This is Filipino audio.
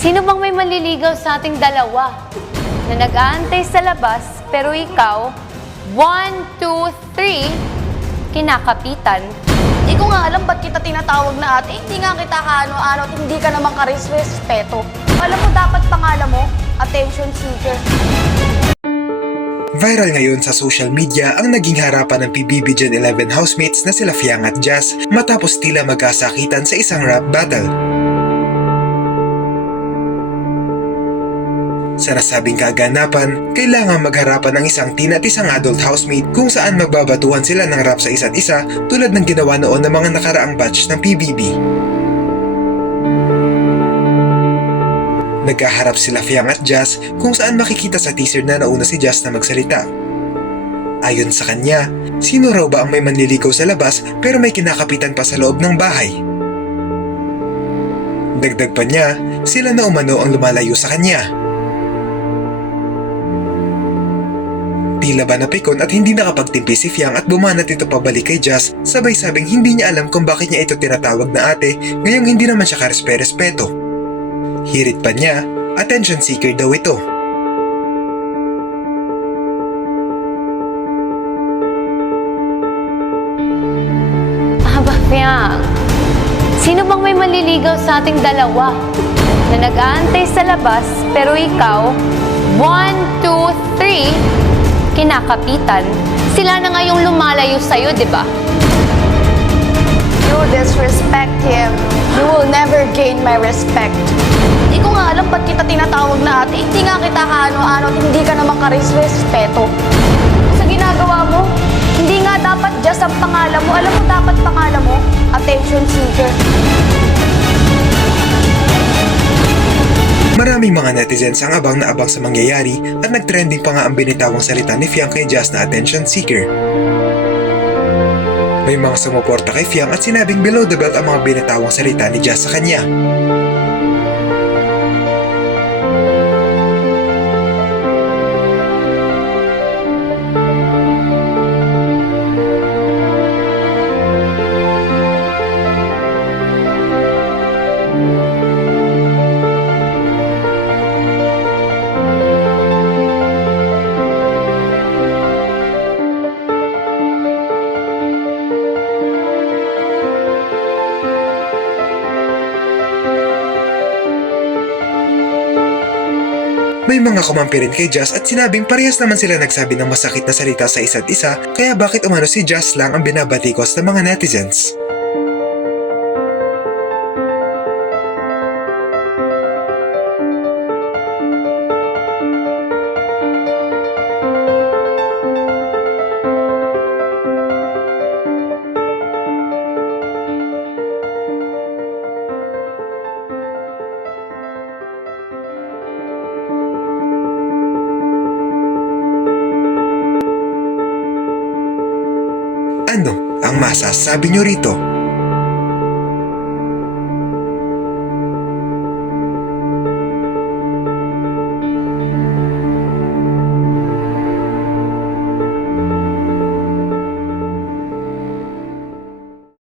Sino bang may manliligaw sa ating dalawa na nag-aantay sa labas pero ikaw, 1, 2, 3, kinakapitan? Hindi ko nga alam ba't kita tinatawag na ate. Hindi nga kita kaano-ano at hindi ka naman karespeto. Alam mo, dapat pangalan mo, attention seeker. Viral ngayon sa social media ang naging harapan ng PBB Gen 11 housemates na sila Fiang at Jazz matapos tila magkasakitan sa isang rap battle. Sa nasabing kaganapan, kailangan magharapan ng isang teen at isang adult housemate kung saan magbabatuhan sila ng rap sa isa't isa tulad ng ginawa noon ng mga nakaraang batch ng PBB. Nagkaharap sila Fiang at Jazz kung saan makikita sa teaser na nauna si Jazz na magsalita. Ayon sa kanya, sino raw ba ang may manliligaw sa labas pero may kinakapitan pa sa loob ng bahay? Dagdag pa niya, sila na umano ang lumalayo sa kanya. Tila ba napikon at hindi nakapagtimpi si Fiang at bumanat ito pabalik kay Jazz, sabay sabing hindi niya alam kung bakit niya ito tinatawag na ate ngayong hindi naman siya karespe-respeto. Hirit pa niya, attention seeker daw ito. Aba, Fiang, sino bang may manliligaw sa ating dalawa na nag-aantay sa labas pero ikaw, 1, 2, 3, kinakapitan? Sila na nga yung lumalayo sa'yo, di ba? You disrespect him. You will never gain my respect. Hindi ko nga alam ba't kita tinatawag na ate. Hindi nga kita kaano-ano at hindi ka naman karespeto. Sa ginagawa mo, hindi nga dapat just ang pangalan mo. Alam mo, dapat pangalan mo, attention seeker. Maraming mga netizens ang abang na abang sa mangyayari at nagtrending pa nga ang binitawang salita ni Fiang kay Jazz na attention seeker. May mga sumuporta kay Fiang at sinabing below the belt ang mga binitawang salita ni Jazz sa kanya. May mga kumampi rin kay Jazz at sinabing parehas naman sila nagsabi ng masakit na salita sa isa't isa, kaya bakit umano si Jazz lang ang binabatikos ng mga netizens? Ano ang masasabi nyo rito?